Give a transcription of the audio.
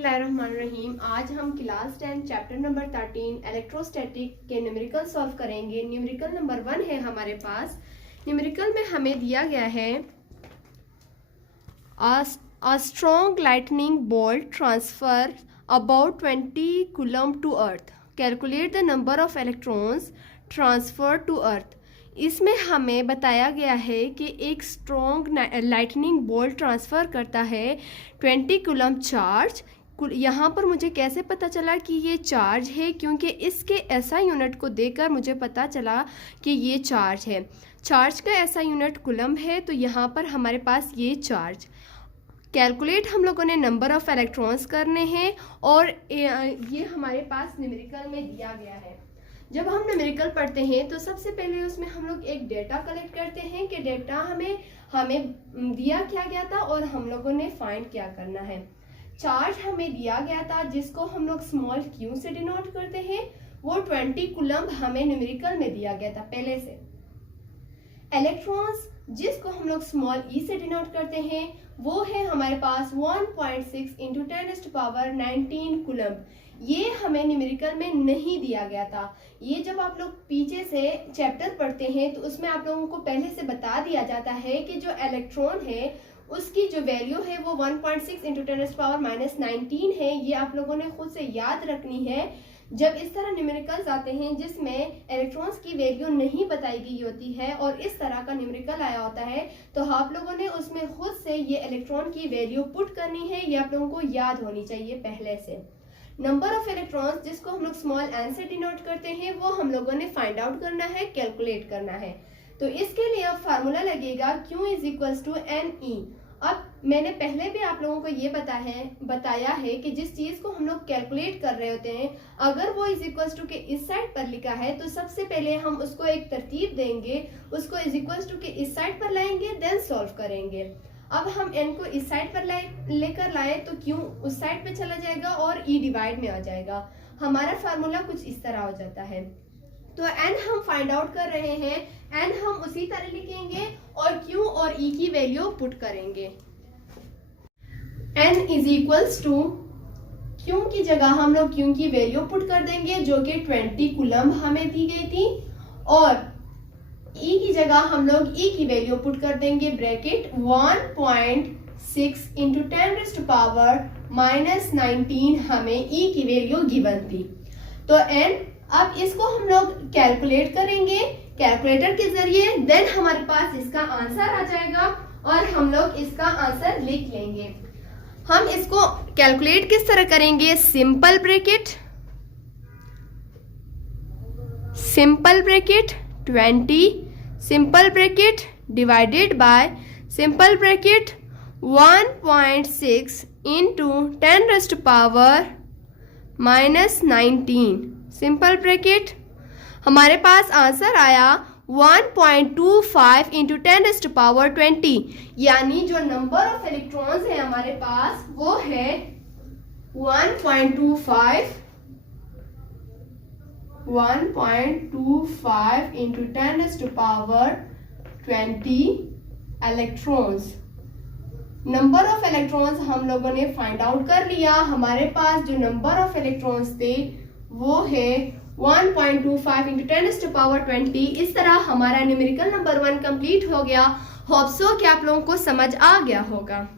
बिस्मिल्लाहिर्रहमानिर्रहीम। आज हम क्लास 10 चैप्टर नंबर 13 इलेक्ट्रोस्टैटिक के न्यूमेरिकल सॉल्व करेंगे। न्यूमेरिकल नंबर 1 है हमारे पास। न्यूमेरिकल में हमें दिया गया है a strong lightning bolt transfer about 20 coulomb to earth. Calculate the number of electrons transferred to earth. इसमें हमें बताया गया है कि एक स्ट्रॉन्ग लाइटनिंग बोल्ट ट्रांसफ़र करता है 20 कूलम चार्ज। यहाँ पर मुझे कैसे पता चला कि ये चार्ज है, क्योंकि इसके एसआई यूनिट को देखकर मुझे पता चला कि ये चार्ज है। चार्ज का एसआई यूनिट कूलम है, तो यहाँ पर हमारे पास ये चार्ज। कैलकुलेट हम लोगों ने नंबर ऑफ़ इलेक्ट्रॉन्स करने हैं और ये हमारे पास न्यूमेरिकल में दिया गया है। जब हम न्यूमेरिकल पढ़ते हैं तो सबसे पहले उसमें हम लोग एक डेटा कलेक्ट करते हैं कि डेटा हमें दिया क्या गया था और हम लोगों ने फाइंड क्या करना है। चार्ज हमें दिया गया था जिसको हम लोग स्मॉल क्यू से डिनोट करते हैं, वो 20 कूलम हमें न्यूमेरिकल में दिया गया था पहले से। इलेक्ट्रॉन्स जिसको हम लोग स्मॉल ई से डिनोट करते हैं वो है हमारे पास 1.6 इंटू 10⁻19 कूलम। ये हमें न्यूमेरिकल में नहीं दिया गया था। ये जब आप लोग पीछे से चैप्टर पढ़ते हैं तो उसमें आप लोगों को पहले से बता दिया जाता है कि जो इलेक्ट्रॉन है उसकी जो वैल्यू है वो 1.6 इंटू 10⁻19 है। ये आप लोगों ने खुद से याद रखनी है। जब इस तरह न्यूमेरिकल्स आते हैं जिसमें इलेक्ट्रॉन्स की वैल्यू नहीं बताई गई होती है और इस तरह का न्यूमेरिकल आया होता है, तो आप लोगों ने उसमें खुद से ये इलेक्ट्रॉन की वैल्यू पुट करनी है। ये आप लोगों को याद होनी चाहिए पहले से। नंबर ऑफ इलेक्ट्रॉन्स जिसको हम लोग स्मॉल एन से डिनोट करते हैं वो हम लोगों ने फाइंड आउट करना है, कैलकुलेट करना है। तो इसके लिए अब फार्मूला लगेगा Q is equals to NE। अब मैंने पहले भी आप लोगों को ये बताया है कि जिस चीज को हम लोग कैलकुलेट कर रहे होते हैं, अगर वो इज इक्वल्स टू के इस साइड पर लिखा है तो सबसे पहले हम उसको एक तरतीब देंगे, उसको इज इक्वल्स टू के इस साइड पर लाएंगे, देन सॉल्व करेंगे। अब हम n को इस साइड पर लेकर लाए तो Q उस साइड पे चला जाएगा और E डिवाइड में आ जाएगा। हमारा फार्मूला कुछ इस तरह हो जाता है। तो n हम फाइंड आउट कर रहे हैं, n हम उसी तरह लिखेंगे और Q और E की वैल्यू पुट करेंगे। n is equals to Q की जगह हम लोग Q की वैल्यू पुट कर देंगे जो कि 20 कूलम हमें दी गई थी, और E की जगह हम लोग E की वैल्यू पुट कर देंगे ब्रैकेट 1.6 इंटू 10⁻19 हमें E की वैल्यू गिवन थी। तो n अब इसको हम लोग कैलकुलेट करेंगे कैलकुलेटर के जरिए, देन हमारे पास इसका आंसर आ जाएगा और हम लोग इसका आंसर लिख लेंगे। हम इसको कैलकुलेट किस तरह करेंगे? Simple bracket 20 simple bracket divided by simple bracket 1.6 into 10⁻19 simple bracket. हमारे पास आंसर आया 1.25 इंटू 10⁻20, यानी जो नंबर ऑफ इलेक्ट्रॉन्स है हमारे पास वो है 1.25 into 10⁻20 electrons. Number of electrons हम लोगों ने फाइंड आउट कर लिया। हमारे पास जो नंबर ऑफ इलेक्ट्रॉन्स थे वो है 1.25 इंटू 10⁻20। इस तरह हमारा न्यूमेरिकल नंबर 1 कंप्लीट हो गया। होप सो कि आप लोगों को समझ आ गया होगा।